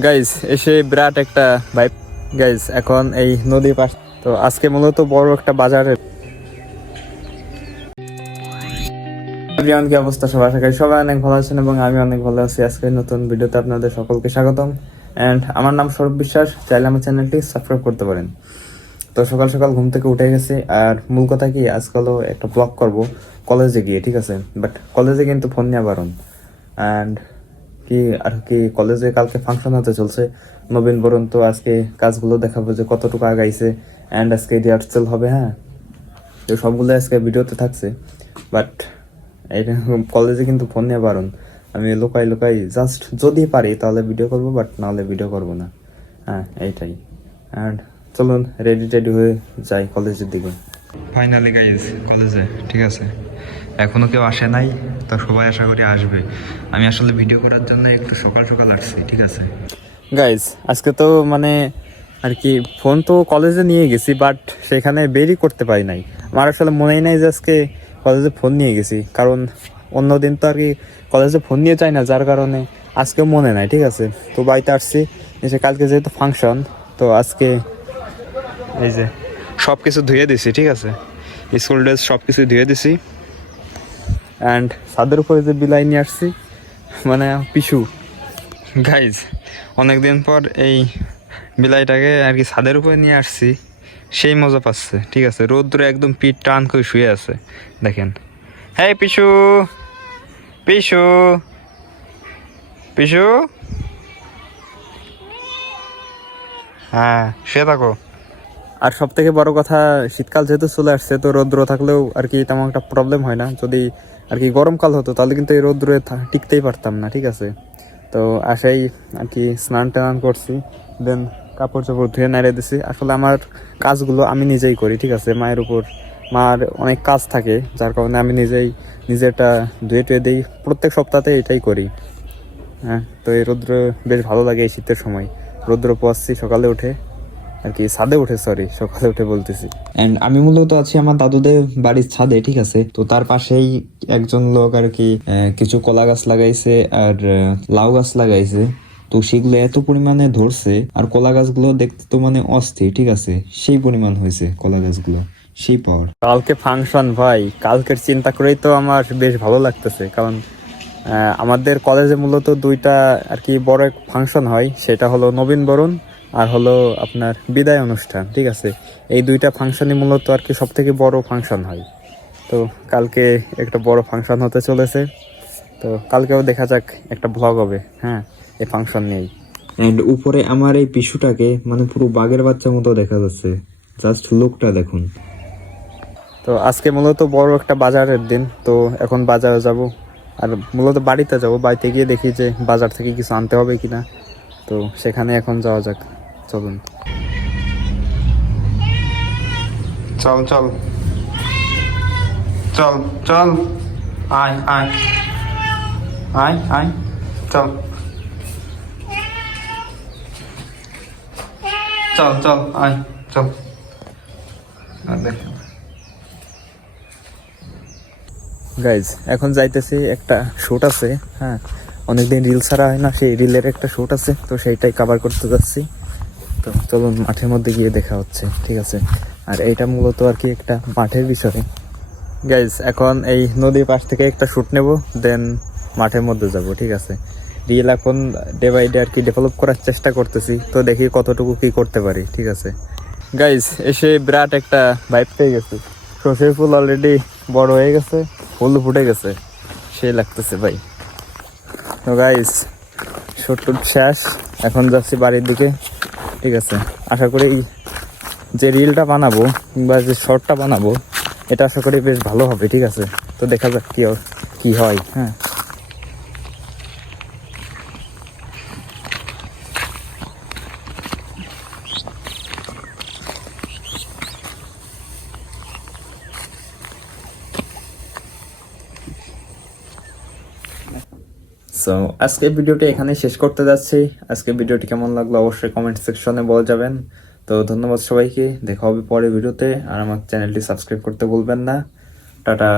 Guys এসে বিরাট একটা vibe guys. এখন এই নদীর পাশ, তো আজকে মূলত বড় একটা বাজারের। এভরিওয়ান, কি অবস্থা সবার? আশা করি সবাই অনেক ভালো আছেন এবং আমি অনেক ভালো আছি। আজকে নতুন ভিডিওতে আপনাদের সকলকে স্বাগতম। অ্যান্ড আমার নাম সৌরভ বিশ্বাস, চাইলে আমার চ্যানেলটি সাবস্ক্রাইব করতে পারেন। তো সকাল সকাল ঘুম থেকে উঠে গেছি, আর মূল কথা কি, আজকালও একটা ব্লগ করব কলেজে গিয়ে, ঠিক আছে? বাট কলেজে কিন্তু ফোন নেওয়া বারণ। অ্যান্ড কি আর কি, কলেজে কালকে ফাংশন হতে চলছে নবীন বরণ, তো আজকে কাজগুলো দেখাবো যে কতটুকু আগাইছে। অ্যান্ড আজকে রিহার্সেল হবে, হ্যাঁ, তো সবগুলো আজকে ভিডিওতে থাকছে। বাট এটা কলেজে কিন্তু ফোন নেওয়া বারণ। আমি লোকাই লোকাই জাস্ট যদি পারি তাহলে ভিডিও করবো, বাট নাহলে ভিডিও করবো না। হ্যাঁ, এইটাই। অ্যান্ড চলুন রেডি টেডি হয়ে যাই কলেজের দিকে। ফাইনালি গাইজ কলেজে, ঠিক আছে? এখনও কেউ আসে নাই, তো সবাই আশা করি আসবে। আমি আসলে ভিডিও করার জন্য একটু সকাল সকাল আসছি, ঠিক আছে গাইজ? আজকে তো মানে আর কি ফোন তো কলেজে নিয়ে গেছি, বাট সেখানে বেরই করতে পারি নাই। আমার আসলে মনেই নাই যে আজকে কলেজে ফোন নিয়ে গেছি, কারণ অন্যদিন তো আর কি কলেজে ফোন নিয়ে যাই না, যার কারণে আজকেও মনে নাই, ঠিক আছে? তো বাড়িতে আসছি, এসে কালকে যেহেতু ফাংশন, তো আজকে এই যে সব কিছু ধুয়ে দিছি, ঠিক আছে? স্কুল ড্রেস সব কিছু ধুয়ে দিছি। অ্যান্ড ছাদের উপরে যে বিলাই নিয়ে আসছি, মানে পিছু গাইজ, অনেকদিন পর এই বিলাইটাকে আর কি ছাদের উপরে নিয়ে আসছি, সেই মজা পাচ্ছে, ঠিক আছে? রোদ্দুরে একদম পিঠ টান করে শুয়ে আছে, দেখেন। হ্যাঁ পিছু, পিছু, পিছু, হ্যাঁ শুয়ে থাকো। আর সব থেকে বড় কথা, শীতকাল যেহেতু চলে আসছে, তো রৌদ্র থাকলেও আর কি তেমন একটা প্রবলেম হয় না। যদি আর কি গরমকাল হতো তাহলে কিন্তু এই রৌদ্রে টিকতেই পারতাম না, ঠিক আছে? তো আসাই আর কি স্নান টান করছি, দেন কাপড় চাপড় ধুয়ে নাড়ে দিছি। আসলে আমার কাজগুলো আমি নিজেই করি, ঠিক আছে? মায়ের উপর, মার অনেক কাজ থাকে, যার কারণে আমি নিজেরটা ধুয়ে টুয়ে দিই। প্রত্যেক সপ্তাহতে এটাই করি। হ্যাঁ, তো এই রৌদ্র বেশ ভালো লাগে এই শীতের সময়। রৌদ্র পোয়াচ্ছি সকালে উঠে, আর কি ছাদে উঠে, সরি সকালে উঠে বলতেছি। এন্ড আমি মূলত আছি আমার দাদুদের বাড়ির ছাদে, ঠিক আছে? তো তার পাশেই একজন লোক আর কি কিছু কলা গাছ লাগাইছে আর লাউ গাছ লাগাইছে। তো সেগুলো এত পরিমাণে ধরছে, আর কলা গাছগুলো দেখতে তো মানে অস্থির, ঠিক আছে? সেই পরিমাণ হয়েছে কলা গাছগুলো, সেই পাওয়ার। কালকে ফাংশন ভাই, কালকের চিন্তা করেই তো আমার বেশ ভালো লাগতেছে, কারণ আমাদের কলেজে মূলত দুইটা আর কি বড় ফাংশন হয়। সেটা হলো নবীন বরণ আর হলো আপনার বিদায় অনুষ্ঠান, ঠিক আছে? এই দুইটা ফাংশনই মূলত আর কি সব থেকে বড় ফাংশন হয়। তো কালকে একটা বড় ফাংশন হতে চলেছে, তো কালকেও দেখা যাক, একটা ব্লগ হবে, হ্যাঁ, এই ফাংশন নিয়েই। এন্ড উপরে আমার এই পিসুটাকে মানে পুরো বাঘের বাচ্চার মতো দেখা যাচ্ছে, জাস্ট লুকটা দেখুন। তো আজকে মূলত বড় একটা বাজারের দিন, তো এখন বাজারে যাব, আর মূলত বাড়িতে যাব। বাড়িতে গিয়ে দেখি যে বাজার থেকে কিছু আনতে হবে কিনা, তো সেখানে এখন যাওয়া যাক, চলুন। চল চল চল চল, আয় আয় আয় আয়, চল চল চল, আয় চল। গাইজ এখন যাইতেছি, একটা শুট আছে, হ্যাঁ, অনেকদিন রিল ছাড়া হয় না, সেই রিলের একটা শুট আছে, তো সেইটাই কভার করতে যাচ্ছি। তো চলুন মাঠের মধ্যে গিয়ে দেখা হচ্ছে, ঠিক আছে? আর এইটা মূলত আর কি একটা মাঠের বিষয়। গাইজ এখন এই নদীর পাশ থেকে একটা শুট নেব, দেন মাঠের মধ্যে যাব, ঠিক আছে? রিল এখন ডে বাই ডে আর কি ডেভেলপ করার চেষ্টা করতেছি, তো দেখি কতটুকু কি করতে পারি, ঠিক আছে? গাইজ এসে বিরাট একটা ভাইব পেয়ে গেছে। সর্ষের ফুল অলরেডি বড় হয়ে গেছে, ফুল ফুটে গেছে, সে লাগতেছে ভাই। তো গাইজ শুট টুট শেষ, এখন যাচ্ছি বাড়ির দিকে, ঠিক আছে? আশা করি যে রিলটা বানাবো কিংবা যে শর্টটা বানাবো, এটা আশা করি বেশ ভালো হবে, ঠিক আছে? তো দেখা যাক কি হয়, হ্যাঁ। সো আজকে ভিডিওটি এখানে শেষ করতে যাচ্ছি। আজকে ভিডিওটি কেমন লাগলো অবশ্যই কমেন্ট সেকশনে বলে যাবেন। তো ধন্যবাদ সবাইকে, দেখা হবে পরের ভিডিওতে, আর আমার চ্যানেলটি সাবস্ক্রাইব করতে ভুলবেন না। টাটা।